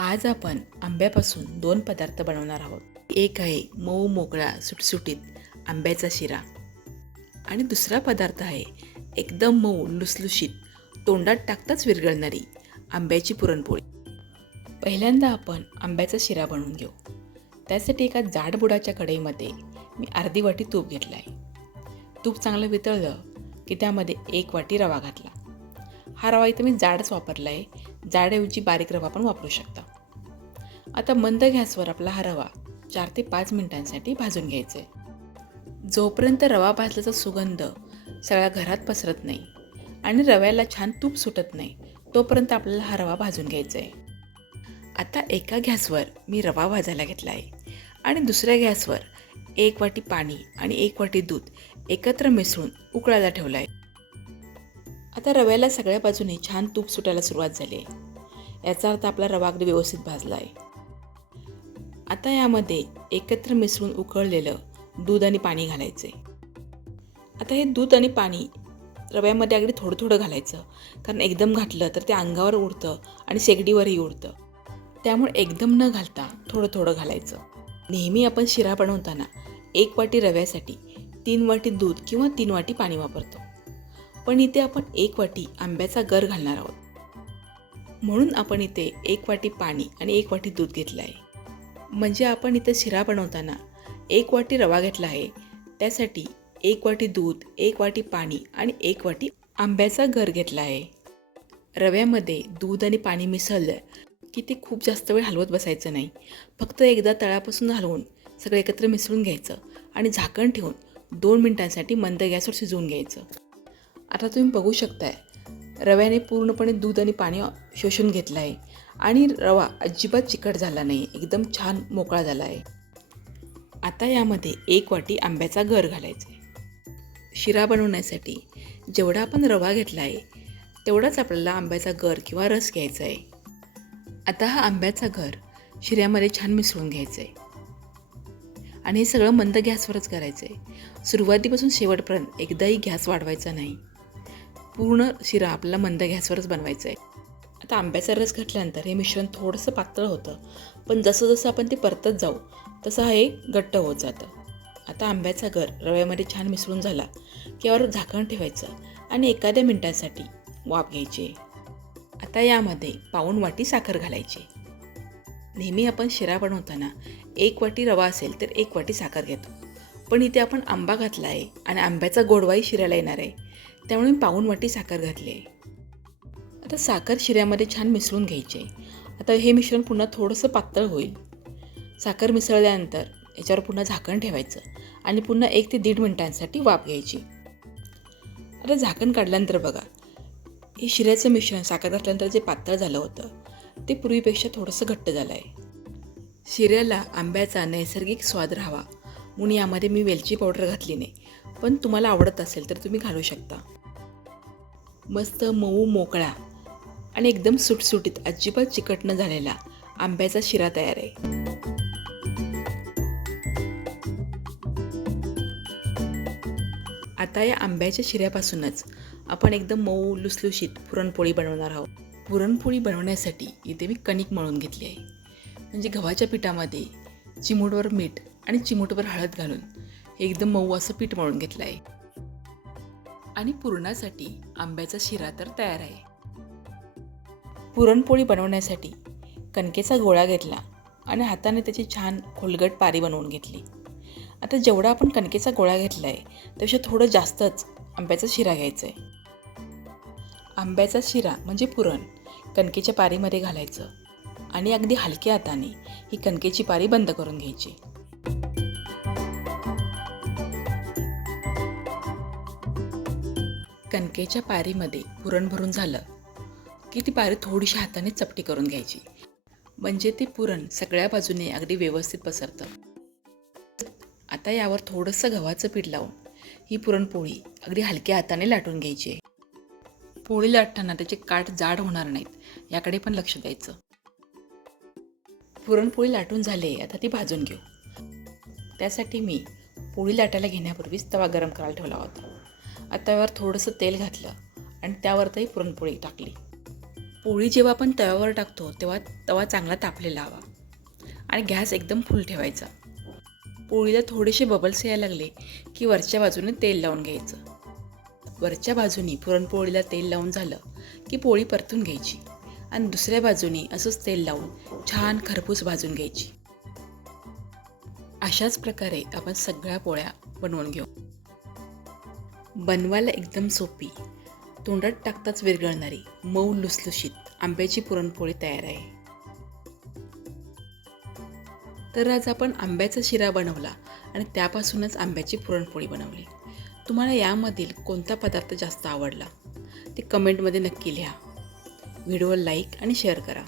आज आपण आंब्यापासून 2 पदार्थ बनवणार आहोत. एक आहे मऊ मोकळा सुटसुटीत आंब्याचा शिरा आणि दुसरा पदार्थ आहे एकदम मऊ लुसलुशीत तोंडात टाकताच विरघळणारी आंब्याची पुरणपोळी. पहिल्यांदा आपण आंब्याचा शिरा बनवून घेऊ. त्यासाठी एका जाड बुडाच्या कढईमध्ये मी अर्धी वाटी तूप घेतलं आहे. तूप चांगलं वितळलं की त्यामध्ये 1 वाटी रवा घातला. हा रवा इथं मी जाडच वापरला आहे. जाडऐवजी बारीक रवा पण वापरू शकता. आता मंद गॅसवर आपला हा रवा 4 ते 5 मिनिटांसाठी भाजून घ्यायचा आहे. जोपर्यंत रवा भाजल्याचा सुगंध सगळ्या घरात पसरत नाही आणि रव्याला छान तूप सुटत नाही तोपर्यंत आपल्याला हा रवा भाजून घ्यायचा आहे. आता एका गॅसवर मी रवा भाजायला घेतला आहे आणि दुसऱ्या गॅसवर 1 वाटी पाणी आणि 1 वाटी दूध एकत्र मिसळून उकळायला ठेवलं आहे. आता रव्याला सगळ्या बाजूने छान तूप सुटायला सुरुवात झाली आहे. याचा अर्थ आपला रवा अगदी व्यवस्थित भाजला आहे. आता यामध्ये एकत्र मिसळून उकळलेलं दूध आणि पाणी घालायचं आहे. आता हे दूध आणि पाणी रव्यामध्ये अगदी थोडं थोडं घालायचं, कारण एकदम घातलं तर ते अंगावर उडतं आणि शेगडीवरही उडतं. त्यामुळे एकदम न घालता थोडं थोडं घालायचं. नेहमी आपण शिरा बनवताना 1 वाटी रव्यासाठी 3 वाटी दूध किंवा 3 वाटी पाणी वापरतो, पण इथे आपण 1 वाटी आंब्याचा गर घालणार आहोत. म्हणून आपण इथे 1 वाटी पाणी आणि 1 वाटी दूध घेतलं आहे. म्हणजे आपण इथे शिरा बनवताना 1 वाटी रवा घेतला आहे, त्यासाठी 1 वाटी दूध, 1 वाटी पाणी आणि 1 वाटी आंब्याचा गर घेतला आहे. रव्यामध्ये दूध आणि पाणी मिसळलं की ते खूप जास्त वेळ हलवत बसायचं नाही. फक्त एकदा तळापासून हलवून सगळं एकत्र मिसळून घ्यायचं आणि झाकण ठेवून 2 मिनिटांसाठी मंद गॅसवर शिजवून घ्यायचं. आता तुम्ही बघू शकताय, रव्याने पूर्णपणे दूध आणि पाणी शोषून घेतलं आहे आणि रवा अजिबात चिकट झाला नाही, एकदम छान मोकळा झाला आहे. आता यामध्ये 1 वाटी आंब्याचा गर घालायचा आहे. शिरा बनवण्यासाठी जेवढा आपण रवा घेतला आहे तेवढाच आपल्याला आंब्याचा गर किंवा रस घ्यायचा आहे. आता हा आंब्याचा गर शिऱ्यामध्ये छान मिसळून घ्यायचं आहे आणि हे सगळं मंद गॅसवरच करायचं आहे. सुरुवातीपासून शेवटपर्यंत एकदाही गॅस वाढवायचा नाही. पूर्ण शिरा आपल्याला मंद गॅसवरच बनवायचं आहे. आता आंब्याचा रस घातल्यानंतर हे मिश्रण थोडंसं पातळ होतं, पण जसं जसं आपण ते परतत जाऊ तसं हे घट्ट होत जातं. आता आंब्याचा गर रव्यामध्ये छान मिसळून झाला की यावर झाकण ठेवायचं आणि एखाद्या मिनिटासाठी वाफ घ्यायची. आता यामध्ये पाऊण वाटी साखर घालायची. नेहमी आपण शिरा बनवताना 1 वाटी रवा असेल तर 1 वाटी साखर घेतो, पण इथे आपण आंबा घातला आहे आणि आंब्याचा गोडवाही शिऱ्याला येणार आहे, त्यामुळे मी पाऊण वाटी साखर घातली आहे. आता साखर शिऱ्यामध्ये छान मिसळून घ्यायची. आता हे मिश्रण पुन्हा थोडंसं पातळ होईल. साखर मिसळल्यानंतर याच्यावर पुन्हा झाकण ठेवायचं आणि पुन्हा 1 ते 1.5 मिनिटांसाठी वाफ घ्यायची. आता झाकण काढल्यानंतर बघा, हे शिऱ्याचं मिश्रण साखर घातल्यानंतर जे पातळ झालं होतं ते पूर्वीपेक्षा थोडंसं घट्ट झालं आहे. शिऱ्याला आंब्याचा नैसर्गिक स्वाद राहावा म्हणून यामध्ये मी वेलची पावडर घातली नाही, पण तुम्हाला आवडत असेल तर तुम्ही घालू शकता. मस्त मऊ मोकळा आणि एकदम सुटसुटीत अजिबात चिकट न झालेला आंब्याचा शिरा तयार आहे. आता या आंब्याच्या शिऱ्यापासूनच आपण एकदम मऊ लुसलुशीत पुरणपोळी बनवणार आहोत. पुरणपोळी बनवण्यासाठी इथे मी कणिक मळून घेतली आहे. म्हणजे गव्हाच्या पिठामध्ये चिमूटभर मीठ आणि चिमूटभर हळद घालून हे एकदम मऊ असं पीठ मळून घेतलं आहे. आणि पुरणासाठी आंब्याचा शिरा तर तयार आहे. पुरणपोळी बनवण्यासाठी कणकेचा गोळा घेतला आणि हाताने त्याची छान खोलगट पारी बनवून घेतली. आता जेवढा आपण कणकेचा गोळा घेतला आहे त्यापेक्षा थोडं जास्तच आंब्याचा शिरा घ्यायचा आहे. आंब्याचा शिरा म्हणजे पुरण कणकेच्या पारीमध्ये घालायचं आणि अगदी हलक्या हाताने ही कणकेची पारी बंद करून घ्यायची. कणकेच्या पारीमध्ये पुरण भरून झालं की ती पारी थोडीशी हाताने चपटी करून घ्यायची, म्हणजे ते पुरण सगळ्या बाजूने अगदी व्यवस्थित पसरतं. आता यावर थोडंसं गव्हाचं पीठ लावून ही पुरणपोळी अगदी हलक्या हाताने लाटून घ्यायची. पोळी लाटताना त्याचे काठ जाड होणार नाहीत याकडे पण लक्ष द्यायचं. पुरणपोळी लाटून झाली, आता ती भाजून घेऊ. त्यासाठी मी पोळी लाटायला घेण्यापूर्वीच तवा गरम करायला ठेवला होता. आता यावर थोडंसं तेल घातलं आणि त्यावरही पुरणपोळी टाकली. पोळी जेव्हा आपण तव्यावर टाकतो तेव्हा तवा चांगला तापलेला हवा आणि गॅस एकदम फुल ठेवायचा. पोळीला थोडेसे बबल्स यायला लागले की वरच्या बाजूने तेल लावून घ्यायचं. वरच्या बाजूनी पुरणपोळीला तेल लावून झालं की पोळी परतून घ्यायची आणि दुसऱ्या बाजूनी असंच तेल लावून छान खरपूस भाजून घ्यायची. अशाच प्रकारे आपण सगळ्या पोळ्या बनवून घेऊ. बनवायला एकदम सोपी, तोंडात टाकताच विरघळणारी मऊ लुसलुशीत आंब्याची पुरणपोळी तयार आहे. तर आज आपण आंब्याचा शिरा बनवला आणि त्यापासूनच आंब्याची पुरणपोळी बनवली. तुम्हाला यामधील कोणता पदार्थ जास्त आवडला ते कमेंटमध्ये नक्की लिहा. व्हिडिओला लाईक आणि शेअर करा.